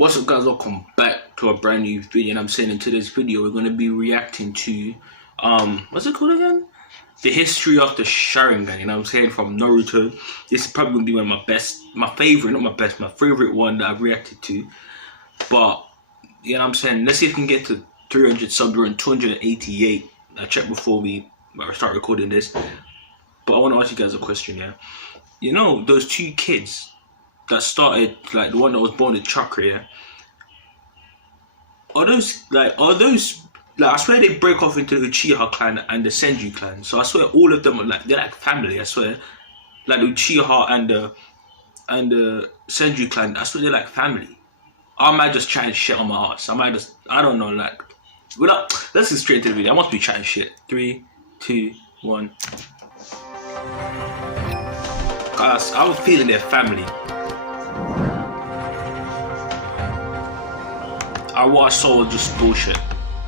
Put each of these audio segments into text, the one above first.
What's up, guys? Welcome back to a brand new video. And I'm saying in today's video we're going to be reacting to what's it called again? The history of the Sharingan. You know what I'm saying, from Naruto. This is probably going to be one of my favorite one that I've reacted to. But you know what I'm saying, let's see if we can get to 300 subs. We're in 288. I checked before we start recording this. But I want to ask you guys a question. Yeah, you know those two kids that started, like the one that was born with chakra, yeah? Are those like I swear they break off into the Uchiha clan and the Senju clan. So I swear all of them are like, they're like family, I swear. Like the Uchiha and the Senju clan, I swear they're like family. I might just chatting shit on my ass. I don't know, like, let's get straight into the video. I must be chatting shit. 3, 2, 1. Guys, I was feeling their family. What I saw was just bullshit.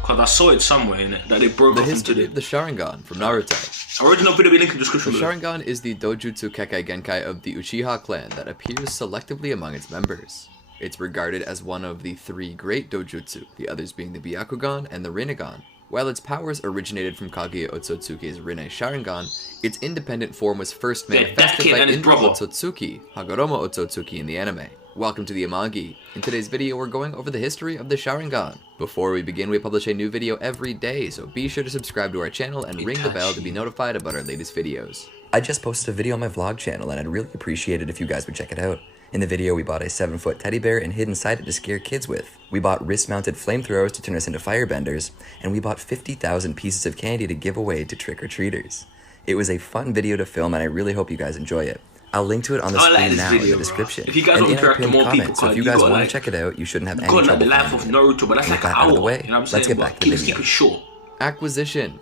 Because I saw it somewhere in it, that they broke off into the Sharingan from Naruto. Original video will be linked in the description below. The Sharingan is the Dojutsu Kekkei Genkai of the Uchiha clan that appears selectively among its members. It's regarded as one of the 3 great Dojutsu, the others being the Byakugan and the Rinnegan. While its powers originated from Kage Otsotsuki's Rinne Sharingan, its independent form was first manifested by Indra Otsotsuki, Hagoromo Otsotsuki in the anime. Welcome to the Amagi. In today's video, we're going over the history of the Sharingan. Before we begin, we publish a new video every day, so be sure to subscribe to our channel and ring the bell to be notified about our latest videos. I just posted a video on my vlog channel, and I'd really appreciate it if you guys would check it out. In the video, we bought a 7-foot teddy bear and hid inside it to scare kids with. We bought wrist-mounted flamethrowers to turn us into firebenders, and we bought 50,000 pieces of candy to give away to trick-or-treaters. It was a fun video to film, and I really hope you guys enjoy it. I'll link to it on the screen now in the description. If you guys want to more people, so if you guys want to check it out, you shouldn't have any trouble finding it. Life of Naruto, but that's like out of the way. Let's get back to the video. Short. Acquisition.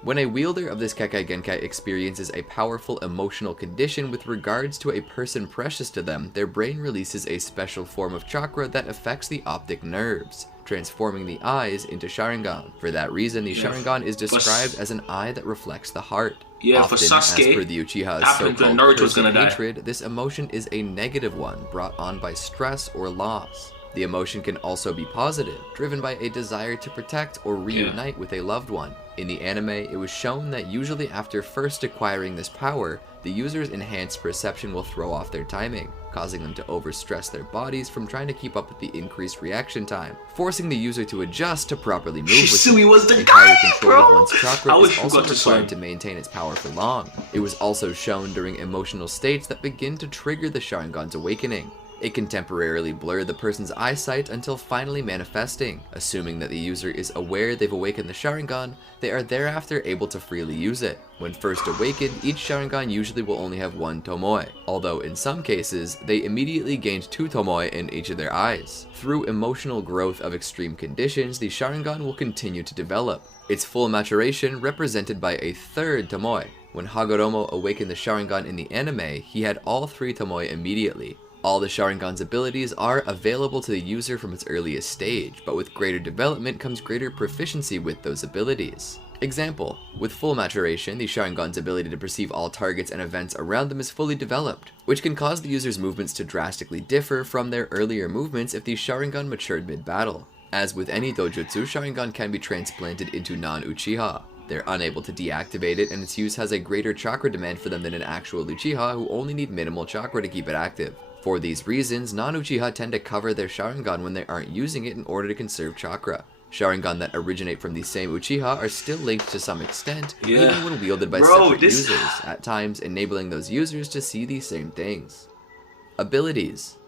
When a wielder of this Kekkei Genkai experiences a powerful emotional condition with regards to a person precious to them, their brain releases a special form of chakra that affects the optic nerves, transforming the eyes into Sharingan. For that reason, the Sharingan is described as an eye that reflects the heart. Yeah, often, for Sasuke, as per the Uchiha's so-called curse of hatred, this emotion is a negative one brought on by stress or loss. The emotion can also be positive, driven by a desire to protect or reunite with a loved one. In the anime, it was shown that usually after first acquiring this power, the user's enhanced perception will throw off their timing, causing them to overstress their bodies from trying to keep up with the increased reaction time, forcing the user to adjust to properly move with it. Was the guy, control of one's chakra is also required to maintain its power for long. It was also shown during emotional states that begin to trigger the Sharingan's awakening. It can temporarily blur the person's eyesight until finally manifesting. Assuming that the user is aware they've awakened the Sharingan, they are thereafter able to freely use it. When first awakened, each Sharingan usually will only have 1 tomoe, although in some cases, they immediately gained 2 tomoe in each of their eyes. Through emotional growth of extreme conditions, the Sharingan will continue to develop. Its full maturation represented by a 3rd tomoe. When Hagoromo awakened the Sharingan in the anime, he had all 3 tomoe immediately. All the Sharingan's abilities are available to the user from its earliest stage, but with greater development comes greater proficiency with those abilities. Example, with full maturation, the Sharingan's ability to perceive all targets and events around them is fully developed, which can cause the user's movements to drastically differ from their earlier movements if the Sharingan matured mid-battle. As with any dojutsu, Sharingan can be transplanted into non-Uchiha. They're unable to deactivate it, and its use has a greater chakra demand for them than an actual Uchiha who only need minimal chakra to keep it active. For these reasons, non-Uchiha tend to cover their Sharingan when they aren't using it in order to conserve chakra. Sharingan that originate from the same Uchiha are still linked to some extent, even when wielded by separate users, at times enabling those users to see these same things. Abilities.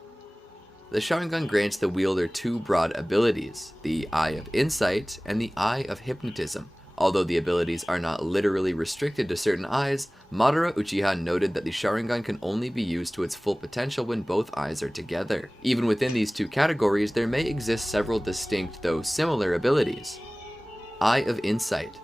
The Sharingan grants the wielder 2 broad abilities, the Eye of Insight and the Eye of Hypnotism. Although the abilities are not literally restricted to certain eyes, Madara Uchiha noted that the Sharingan can only be used to its full potential when both eyes are together. Even within these 2 categories, there may exist several distinct, though similar, abilities. Eye of Insight.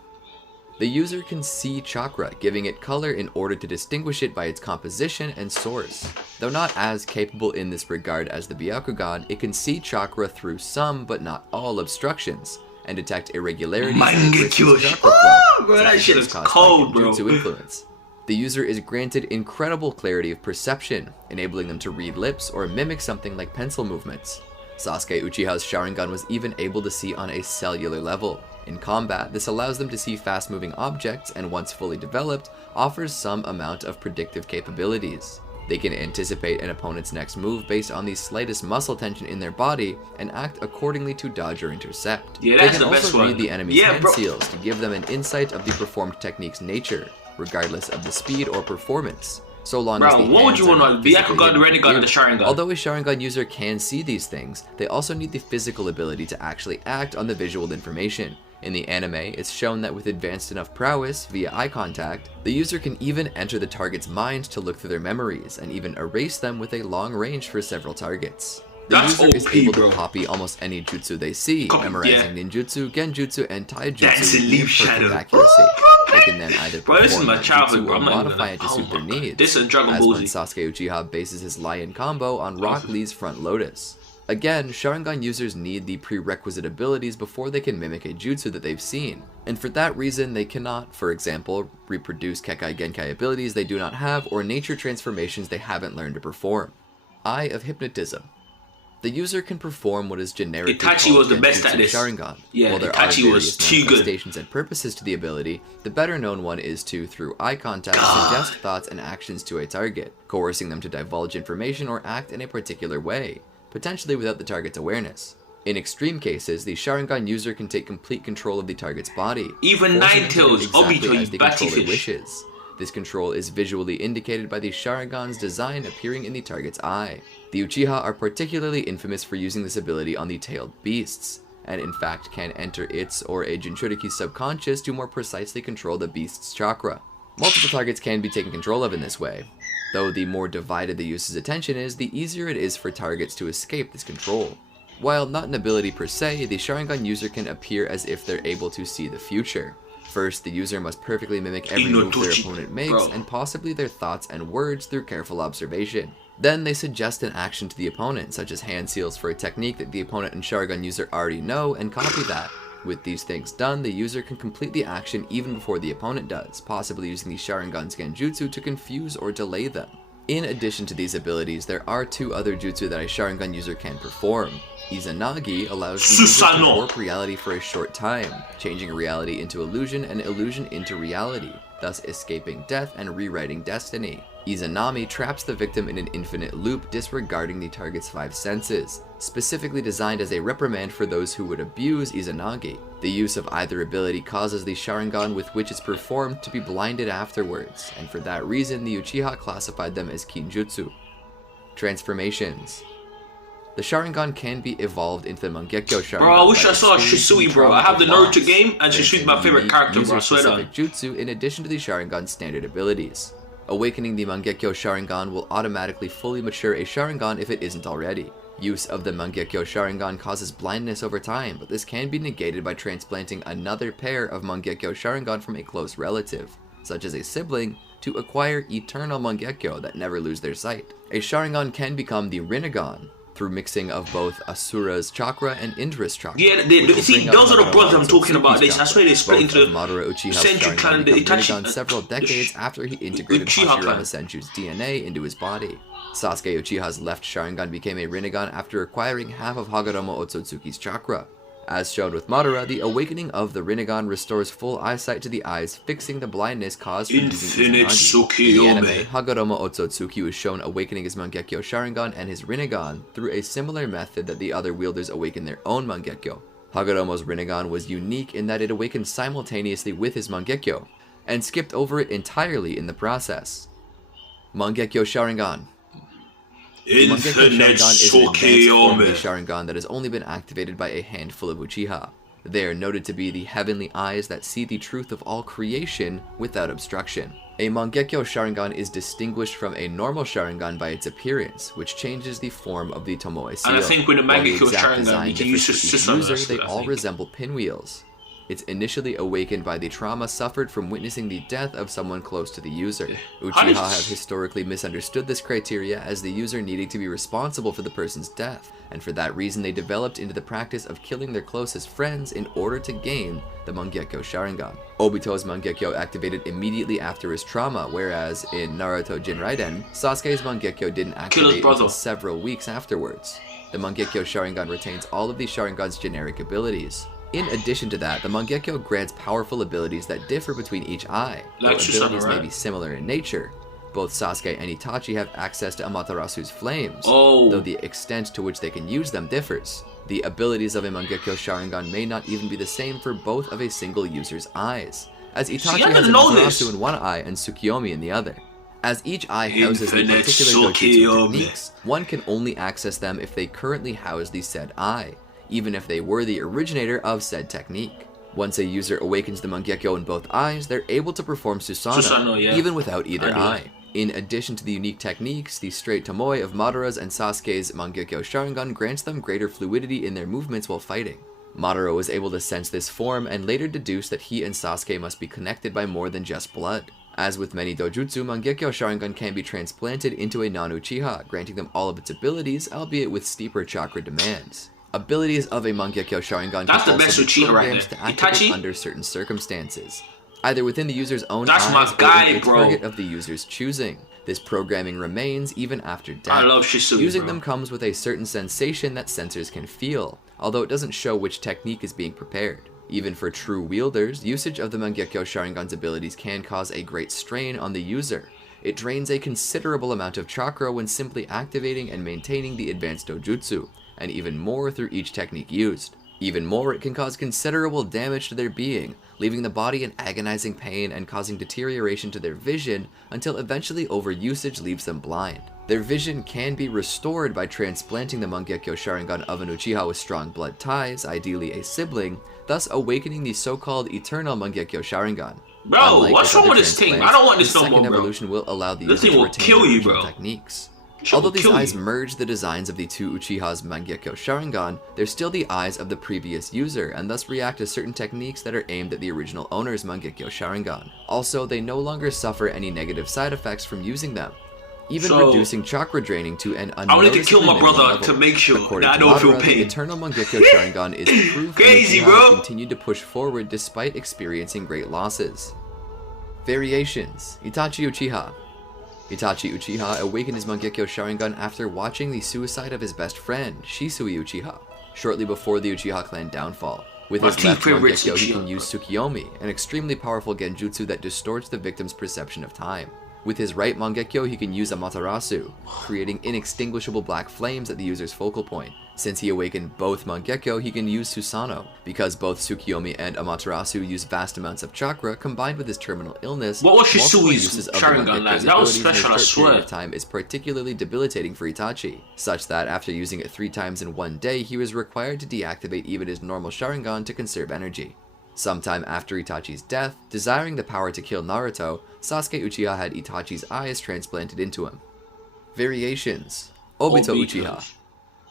The user can see chakra, giving it color in order to distinguish it by its composition and source. Though not as capable in this regard as the Byakugan, it can see chakra through some, but not all, obstructions, and detect irregularities in the chakra flow, bro, that shit is cold, bro. Influence. The user is granted incredible clarity of perception, enabling them to read lips or mimic something like pencil movements. Sasuke Uchiha's Sharingan was even able to see on a cellular level. In combat, this allows them to see fast-moving objects and once fully developed, offers some amount of predictive capabilities. They can anticipate an opponent's next move based on the slightest muscle tension in their body and act accordingly to dodge or intercept. Yeah, they that's can the best also one. read the enemy's hand bro. seals to give them an insight of the performed technique's nature, regardless of the speed or performance. So long as the Bro, what would you want to be? Byakugan, the Rinnegan, and the Sharingan. Although a Sharingan user can see these things, they also need the physical ability to actually act on the visual information. In the anime, it's shown that with advanced enough prowess via eye contact, the user can even enter the target's mind to look through their memories and even erase them with a long range for several targets. The That's user is OP, able bro. to copy almost any jutsu they see, Copy, memorizing ninjutsu, genjutsu, and taijutsu That's with a near leaf perfect shadow. accuracy. They can then either Bro, this is perform my that childhood, jutsu bro. or I'm not even modify gonna- it to oh suit their my- needs, This is Dragon as Ball when Z. Sasuke Uchiha bases his Lion combo on Rock Lee's front lotus. Again, Sharingan users need the prerequisite abilities before they can mimic a jutsu that they've seen, and for that reason they cannot, for example, reproduce Kekai Genkai abilities they do not have or nature transformations they haven't learned to perform. Eye of Hypnotism. The user can perform what is generically Itachi called was the best at Genjutsu this. Sharingan. Yeah, While there Itachi are was various too good. manifestations and purposes to the ability, the better known one is to, through eye contact, suggest thoughts and actions to a target, coercing them to divulge information or act in a particular way, potentially without the target's awareness. In extreme cases, the Sharingan user can take complete control of the target's body, Even forcing them to do Ninetales, exactly Obito, as you the batty controller fish. wishes. This control is visually indicated by the Sharingan's design appearing in the target's eye. The Uchiha are particularly infamous for using this ability on the tailed beasts, and in fact can enter its or a Jinchuriki's subconscious to more precisely control the beast's chakra. Multiple targets can be taken control of in this way, though the more divided the user's attention is, the easier it is for targets to escape this control. While not an ability per se, the Sharingan user can appear as if they're able to see the future. First, the user must perfectly mimic every move their opponent makes, and possibly their thoughts and words through careful observation. Then they suggest an action to the opponent, such as hand seals for a technique that the opponent and Sharingan user already know, and copy that. With these things done, the user can complete the action even before the opponent does, possibly using the Sharingan's genjutsu to confuse or delay them. In addition to these abilities, there are two other jutsu that a Sharingan user can perform. Izanagi allows the user to warp reality for a short time, changing reality into illusion and illusion into reality, thus escaping death and rewriting destiny. Izanami traps the victim in an infinite loop, disregarding the target's 5 senses, specifically designed as a reprimand for those who would abuse Izanagi. The use of either ability causes the Sharingan with which it's performed to be blinded afterwards, and for that reason the Uchiha classified them as Kinjutsu. Transformations. The Sharingan can be evolved into the Mangekyo Sharingan. Bro, I wish by I saw experiencing Shisui, the bro. I trauma have the of Naruto loss, game, and Shisui's my favorite unique character, bro. I swear to user-specific jutsu in addition to the Sharingan's standard abilities. Awakening the Mangekyo Sharingan will automatically fully mature a Sharingan if it isn't already. Use of the Mangekyo Sharingan causes blindness over time, but this can be negated by transplanting another pair of Mangekyo Sharingan from a close relative, such as a sibling, to acquire eternal Mangekyo that never lose their sight. A Sharingan can become the Rinnegan through mixing of both Asura's chakra and Indra's chakra. Yeah, see, those are the brothers I'm talking about. I swear they split into Madara Uchiha's Senju Sharingan clan, the become Itachi, Rinnegan several decades after he integrated Uchiha Hashirama clan. Senju's DNA into his body. Sasuke Uchiha's left Sharingan became a Rinnegan after acquiring half of Hagoromo Otsotsuki's chakra. As shown with Madara, the awakening of the Rinnegan restores full eyesight to the eyes, fixing the blindness caused from using Infinite Izanagi. In the anime, Tsukiyome. Hagoromo Otsotsuki was shown awakening his Mangekyo Sharingan and his Rinnegan through a similar method that the other wielders awaken their own Mangekyo. Hagoromo's Rinnegan was unique in that it awakened simultaneously with his Mangekyo, and skipped over it entirely in the process. Mangekyo Sharingan. The Mangekyo Infinite Sharingan is an advanced form of the Tsukiyome. Sharingan that has only been activated by a handful of Uchiha. They are noted to be the heavenly eyes that see the truth of all creation without obstruction. A Mangekyo Sharingan is distinguished from a normal Sharingan by its appearance, which changes the form of the Tomoe seal. And I think with the While the Mangekyo exact Sharingan, design you can differs use for each Susanoo, user, that's they what I all think. resemble pinwheels. It's initially awakened by the trauma suffered from witnessing the death of someone close to the user. Uchiha have historically misunderstood this criteria as the user needing to be responsible for the person's death, and for that reason they developed into the practice of killing their closest friends in order to gain the Mangekyo Sharingan. Obito's Mangekyo activated immediately after his trauma, whereas in Naruto Jinraiden, Sasuke's Mangekyo didn't activate until several weeks afterwards. The Mangekyo Sharingan retains all of the Sharingan's generic abilities. In addition to that, the Mangekyo grants powerful abilities that differ between each eye, though abilities may be similar in nature. Both Sasuke and Itachi have access to Amaterasu's flames, though the extent to which they can use them differs. The abilities of a Mangekyo Sharingan may not even be the same for both of a single user's eyes, as Itachi has Amaterasu in one eye and Tsukiyomi in the other. As each eye houses the particular dojutsu techniques, one can only access them if they currently house the said eye, even if they were the originator of said technique. Once a user awakens the Mangekyo in both eyes, they're able to perform Susanoo, even without either eye. In addition to the unique techniques, the straight Tomoe of Madara's and Sasuke's Mangekyo Sharingan grants them greater fluidity in their movements while fighting. Madara was able to sense this form and later deduce that he and Sasuke must be connected by more than just blood. As with many dojutsu, Mangekyo Sharingan can be transplanted into a non-Uchiha, granting them all of its abilities, albeit with steeper chakra demands. Abilities of a Mangekyo Sharingan can also be programmed to activate under certain circumstances, either within the user's own eyes or in a target of the user's choosing. This programming remains even after death. Using them comes with a certain sensation that sensors can feel, although it doesn't show which technique is being prepared. Even for true wielders, usage of the Mangekyo Sharingan's abilities can cause a great strain on the user. It drains a considerable amount of chakra when simply activating and maintaining the advanced dojutsu, and even more through each technique used. Even more, it can cause considerable damage to their being, leaving the body in agonizing pain and causing deterioration to their vision until eventually overusage leaves them blind. Their vision can be restored by transplanting the Mangekyo Sharingan of an Uchiha with strong blood ties, ideally a sibling, thus awakening the so-called eternal Mangekyo Sharingan. Bro, unlike what's wrong with this thing? I don't want this no more, bro. Second evolution will allow the user to retain the original techniques. Although these eyes merge the designs of the two Uchiha's Mangekyo Sharingan, they're still the eyes of the previous user, and thus react to certain techniques that are aimed at the original owner's Mangekyo Sharingan. Also, they no longer suffer any negative side effects from using them, even reducing chakra draining to an unnoticeably I need to kill my brother level. To make sure that I don't feel pain. The eternal Mangekyo Sharingan is proof crazy, that bro. Continued to push forward despite experiencing great losses. Variations. Hitachi Uchiha. Hitachi Uchiha awakened his Mangekyo Sharingan after watching the suicide of his best friend, Shisui Uchiha, shortly before the Uchiha clan downfall. With his left Mangekyo, he can use Tsukiyomi, an extremely powerful genjutsu that distorts the victim's perception of time. With his right Mangekyo, he can use Amaterasu, creating inextinguishable black flames at the user's focal point. Since he awakened both Mangekyo, he can use Susanoo. Because both Tsukiyomi and Amaterasu use vast amounts of chakra, combined with his terminal illness, what was Shisui's Sharingan like? That was special, I swear. Of time is particularly debilitating for Itachi, such that after using it 3 times in one day, he was required to deactivate even his normal Sharingan to conserve energy. Sometime after Itachi's death, desiring the power to kill Naruto, Sasuke Uchiha had Itachi's eyes transplanted into him. Variations. Obito Uchiha.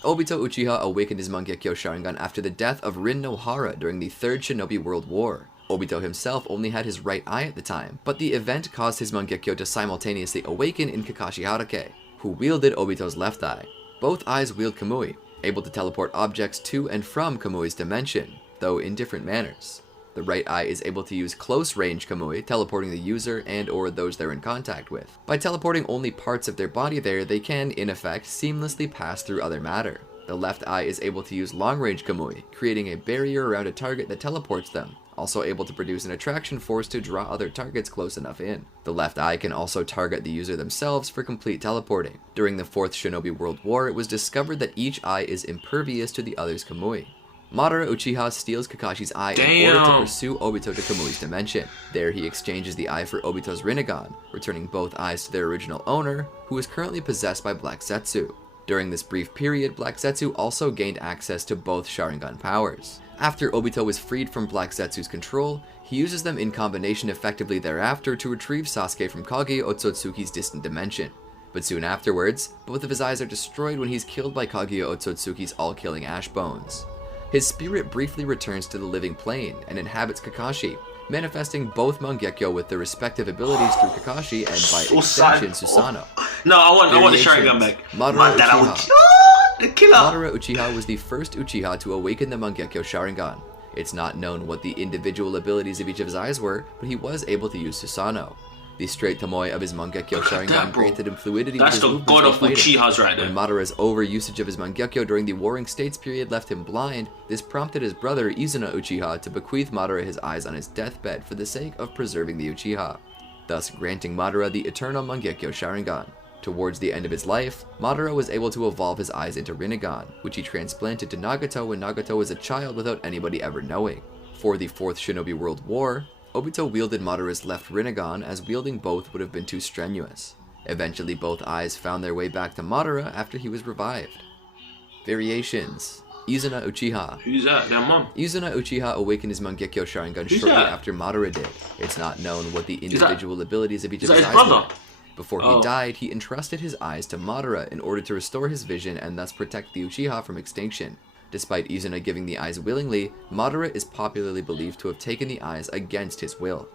Obito Uchiha awakened his Mangekyo Sharingan after the death of Rin Nohara during the Third Shinobi World War. Obito himself only had his right eye at the time, but the event caused his Mangekyo to simultaneously awaken in Kakashi Hatake, who wielded Obito's left eye. Both eyes wield Kamui, able to teleport objects to and from Kamui's dimension, though in different manners. The right eye is able to use close-range Kamui, teleporting the user and/or those they're in contact with. By teleporting only parts of their body there, they can, in effect, seamlessly pass through other matter. The left eye is able to use long-range Kamui, creating a barrier around a target that teleports them, also able to produce an attraction force to draw other targets close enough in. The left eye can also target the user themselves for complete teleporting. During the Fourth Shinobi World War, it was discovered that each eye is impervious to the other's Kamui. Madara Uchiha steals Kakashi's eye in order to pursue Obito to Kamui's dimension. There he exchanges the eye for Obito's Rinnegan, returning both eyes to their original owner, who is currently possessed by Black Zetsu. During this brief period, Black Zetsu also gained access to both Sharingan powers. After Obito was freed from Black Zetsu's control, he uses them in combination effectively thereafter to retrieve Sasuke from Kage Otsotsuki's distant dimension. But soon afterwards, both of his eyes are destroyed when he's killed by Kage Otsotsuki's all-killing ash bones. His spirit briefly returns to the living plane and inhabits Kakashi, manifesting both Mangekyo with their respective abilities through Kakashi and by extension Susanoo. No, I want the Sharingan back. Madara Uchiha. The killer. Madara Uchiha was the first Uchiha to awaken the Mangekyo Sharingan. It's not known what the individual abilities of each of his eyes were, but he was able to use Susanoo. The straight tomoe of his Mangekyo Sharingan granted him fluidity That's with his the god of movements while Uchihas right there. When Madara's over-usage of his Mangekyo during the Warring States period left him blind, this prompted his brother Izuna Uchiha to bequeath Madara his eyes on his deathbed for the sake of preserving the Uchiha, thus granting Madara the eternal Mangekyo Sharingan. Towards the end of his life, Madara was able to evolve his eyes into Rinnegan, which he transplanted to Nagato when Nagato was a child without anybody ever knowing. For the 4th Shinobi World War, Obito wielded Madara's left Rinnegan as wielding both would have been too strenuous. Eventually both eyes found their way back to Madara after he was revived. Variations. Izuna Uchiha. Who's that? Their mom? Izuna Uchiha awakened his Mangekyo Sharingan shortly after Madara did. It's not known what the individual abilities of each of his eyes were. Before he died, he entrusted his eyes to Madara in order to restore his vision and thus protect the Uchiha from extinction. Despite Izuna giving the eyes willingly, Madara is popularly believed to have taken the eyes against his will.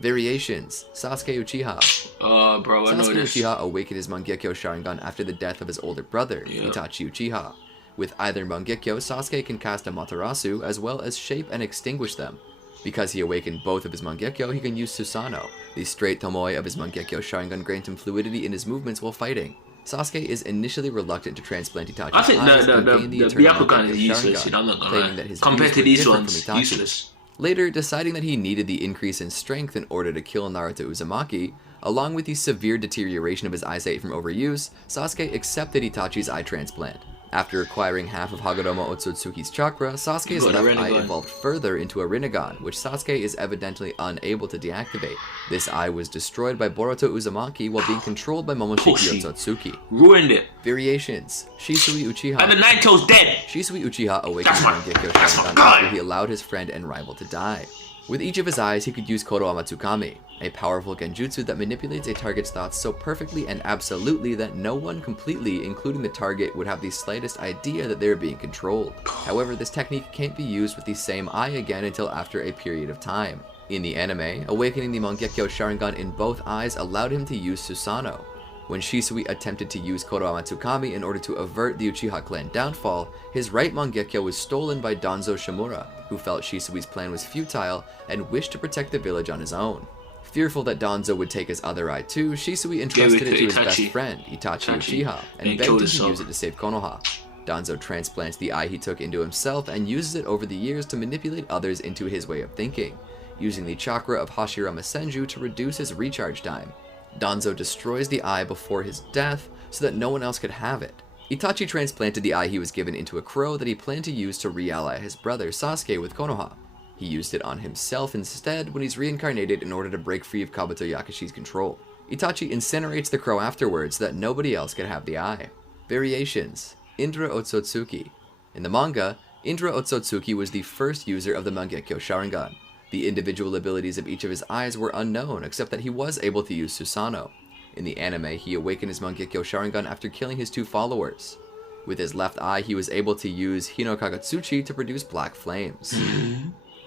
Variations. Sasuke Uchiha. Bro, I know Sasuke this. Uchiha awakened his Mangekyo Sharingan after the death of his older brother, Hitachi Uchiha. With either Mangekyo, Sasuke can cast Amaterasu as well as shape and extinguish them. Because he awakened both of his Mangekyo, he can use Susanoo. The straight tomoe of his Mangekyo Sharingan grant him fluidity in his movements while fighting. Sasuke is initially reluctant to transplant Itachi's I think eyes the and gain the eternal Byakugan is Mangekyo useless, Sharingan, I'm not gonna claiming lie. that his Compared views to were these different ones, from Itachi. useless. Later, deciding that he needed the increase in strength in order to kill Naruto Uzumaki, along with the severe deterioration of his eyesight from overuse, Sasuke accepted Itachi's eye transplant. After acquiring half of Hagoromo Otsotsuki's chakra, Sasuke's left eye evolved further into a Rinnegan, which Sasuke is evidently unable to deactivate. This eye was destroyed by Boruto Uzumaki while being controlled by Momoshiki Otsotsuki. Ruined it. Variations. Shisui Uchiha. And the Nine-Tails dead. Shisui Uchiha awakened his Mangekyo Sharingan after he allowed his friend and rival to die. With each of his eyes, he could use Kodo Amatsukami, a powerful genjutsu that manipulates a target's thoughts so perfectly and absolutely that no one completely, including the target, would have the slightest idea that they were being controlled. However, this technique can't be used with the same eye again until after a period of time. In the anime, awakening the Mangekyo Sharingan in both eyes allowed him to use Susanoo. When Shisui attempted to use Kodo Amatsukami in order to avert the Uchiha clan downfall, his right Mangekyo was stolen by Danzo Shimura, who felt Shisui's plan was futile and wished to protect the village on his own. Fearful that Danzo would take his other eye too, Shisui entrusted it to his best friend, Itachi Uchiha, and begged him to use it to save Konoha. Danzo transplants the eye he took into himself and uses it over the years to manipulate others into his way of thinking, using the chakra of Hashirama Senju to reduce his recharge time. Danzo destroys the eye before his death so that no one else could have it. Itachi transplanted the eye he was given into a crow that he planned to use to re-ally his brother Sasuke with Konoha. He used it on himself instead when he's reincarnated in order to break free of Kabuto Yakashi's control. Itachi incinerates the crow afterwards so that nobody else could have the eye. Variations. Indra Otsotsuki. In the manga, Indra Otsotsuki was the first user of the Mangekyo Sharingan. The individual abilities of each of his eyes were unknown, except that he was able to use Susanoo. In the anime, he awakened his Mangekyo Sharingan after killing his 2 followers. With his left eye, he was able to use Hinokagutsuchi to produce black flames.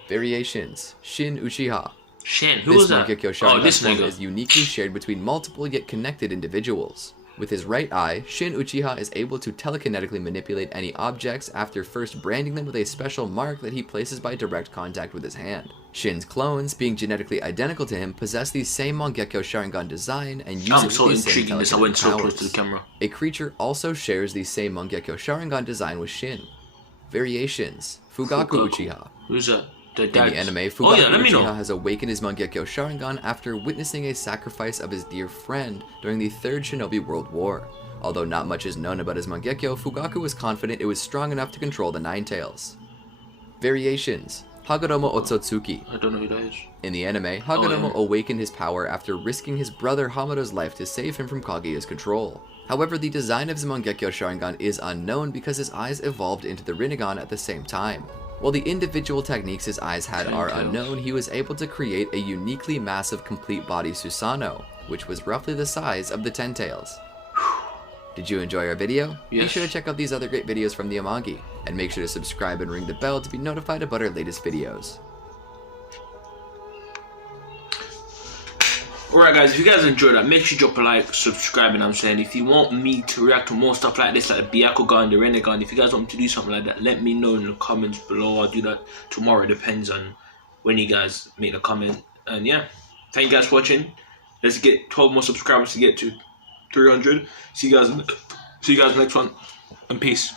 Variations. Shin Uchiha. Shin? Who was that? This Mangekyo Sharingan this form nigga. is uniquely shared between multiple yet connected individuals. With his right eye, Shin Uchiha is able to telekinetically manipulate any objects after first branding them with a special mark that he places by direct contact with his hand. Shin's clones, being genetically identical to him, possess the same Mangekyo Sharingan design and use it with the same telekinetic powers. A creature also shares the same Mangekyo Sharingan design with Shin. Variations. Fugaku Uchiha. Who's that? In the anime, Fugaku Uchiha has awakened his Mangekyo Sharingan after witnessing a sacrifice of his dear friend during the 3rd Shinobi World War. Although not much is known about his Mangekyo, Fugaku was confident it was strong enough to control the Nine-Tails. Variations. Hagoromo Otsotsuki. I don't know who that is. In the anime, Hagoromo awakened his power after risking his brother Hamado's life to save him from Kaguya's control. However, the design of his Mangekyo Sharingan is unknown because his eyes evolved into the Rinnegan at the same time. While the individual techniques his eyes had are unknown, he was able to create a uniquely massive complete body Susanoo, which was roughly the size of the Ten-Tails. Did you enjoy our video? Yes. Be sure to check out these other great videos from the Amagi, and make sure to subscribe and ring the bell to be notified about our latest videos. Alright guys, if you guys enjoyed that, make sure you drop a like, subscribe, and I'm saying if you want me to react to more stuff like this, like the Byakugan, the Rinnegan, if you guys want me to do something like that, let me know in the comments below. I'll do that tomorrow, it depends on when you guys make the comment. And yeah, thank you guys for watching. Let's get 12 more subscribers to get to 300. See you guys in the next one, and peace.